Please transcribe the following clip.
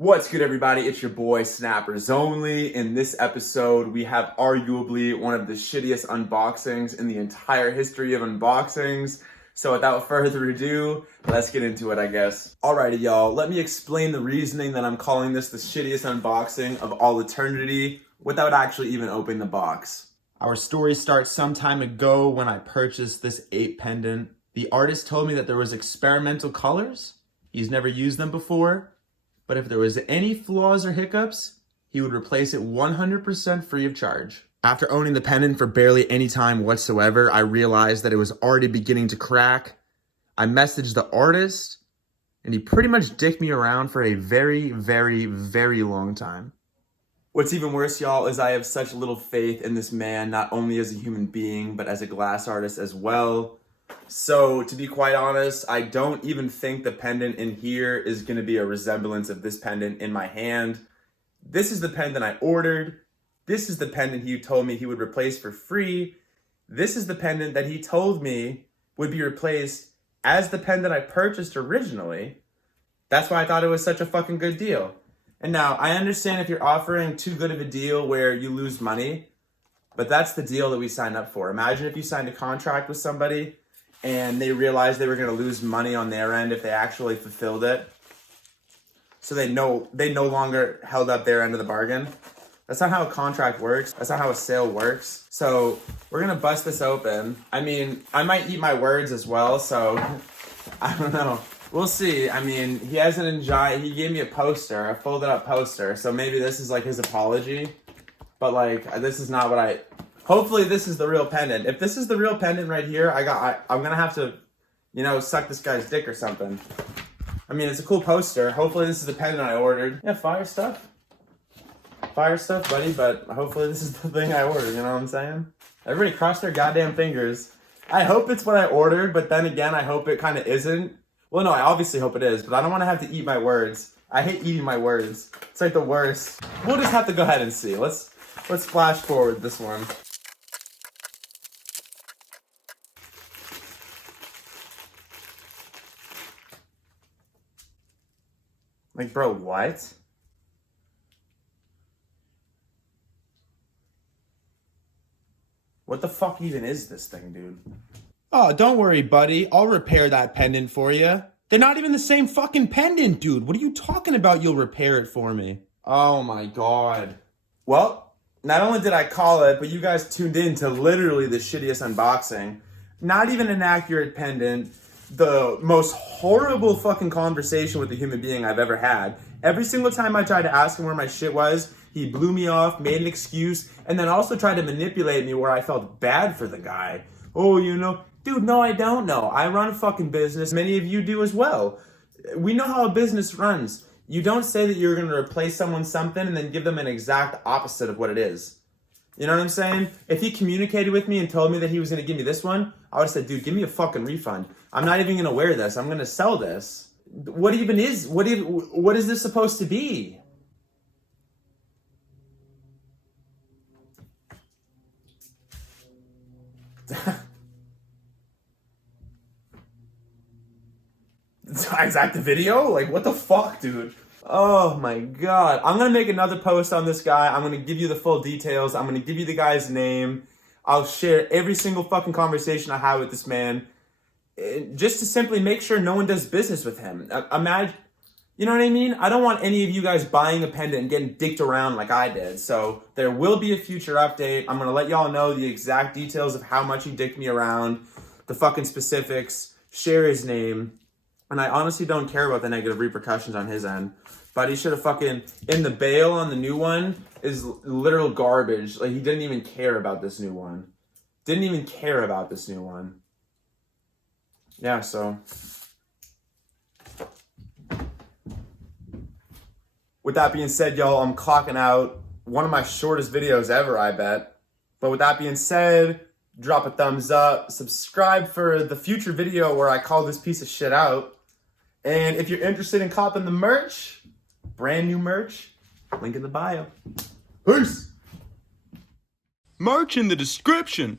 What's good, everybody? It's your boy Snappers Only. In this episode, we have arguably one of the shittiest unboxings in the entire history of unboxings. So without further ado, let's get into it, I guess. Alrighty, y'all. Let me explain the reasoning that I'm calling this the shittiest unboxing of all eternity without actually even opening the box. Our story starts some time ago when I purchased this ape pendant. The artist told me that there was experimental colors. He's never used them before. But if there was any flaws or hiccups, he would replace it 100% free of charge. After owning the pendant for barely any time whatsoever, I realized that it was already beginning to crack. I messaged the artist, and he pretty much dicked me around for a very, very, very long time. What's even worse, y'all, is I have such little faith in this man, not only as a human being, but as a glass artist as well. So, to be quite honest, I don't even think the pendant in here is going to be a resemblance of this pendant in my hand. This is the pendant I ordered. This is the pendant he told me he would replace for free. This is the pendant that he told me would be replaced as the pendant I purchased originally. That's why I thought it was such a fucking good deal. And now, I understand if you're offering too good of a deal where you lose money, but that's the deal that we signed up for. Imagine if you signed a contract with somebody and they realized they were going to lose money on their end if they actually fulfilled it. So they no longer held up their end of the bargain. That's not how a contract works. That's not how a sale works. So we're going to bust this open. I mean, I might eat my words as well, so I don't know. We'll see. I mean, he he gave me a poster, a folded up poster, so maybe this is like his apology. But like, this is not what hopefully this is the real pendant. If this is the real pendant right here, I'm gonna have to, suck this guy's dick or something. I mean, it's a cool poster. Hopefully this is the pendant I ordered. Yeah, fire stuff. Fire stuff, buddy, but hopefully this is the thing I ordered, you know what I'm saying? Everybody cross their goddamn fingers. I hope it's what I ordered, but then again, I hope it kind of isn't. Well, no, I obviously hope it is, but I don't want to have to eat my words. I hate eating my words. It's like the worst. We'll just have to go ahead and see. Let's flash forward this one. Like, bro, what? What the fuck even is this thing, dude? Oh, don't worry, buddy. I'll repair that pendant for you. They're not even the same fucking pendant, dude. What are you talking about? You'll repair it for me. Oh my god. Well, not only did I call it, but you guys tuned in to literally the shittiest unboxing. Not even an accurate pendant. The most horrible fucking conversation with a human being I've ever had. Every single time I tried to ask him where my shit was, he blew me off, made an excuse, and then also tried to manipulate me where I felt bad for the guy. Oh, dude, no, I don't know. I run a fucking business. Many of you do as well. We know how a business runs. You don't say that you're going to replace someone something and then give them an exact opposite of what it is. You know what I'm saying? If he communicated with me and told me that he was going to give me this one, I would have said, dude, give me a fucking refund. I'm not even going to wear this. I'm going to sell this. What is this supposed to be? Is that the video? Like, what the fuck, dude? Oh my god. I'm gonna make another post on this guy. I'm gonna give you the full details. I'm gonna give you the guy's name. I'll share every single fucking conversation I had with this man. Just to simply make sure no one does business with him. Imagine, you know what I mean? I don't want any of you guys buying a pendant and getting dicked around like I did. So there will be a future update. I'm gonna let y'all know the exact details of how much he dicked me around, the fucking specifics, share his name. And I honestly don't care about the negative repercussions on his end. But he should have fucking, in the bail on the new one is literal garbage. Like, he didn't even care about this new one. Didn't even care about this new one. Yeah, so. With that being said, y'all, I'm clocking out. One of my shortest videos ever, I bet. But with that being said, drop a thumbs up. Subscribe for the future video where I call this piece of shit out. And if you're interested in copping the merch, brand new merch, link in the bio. Peace! Merch in the description.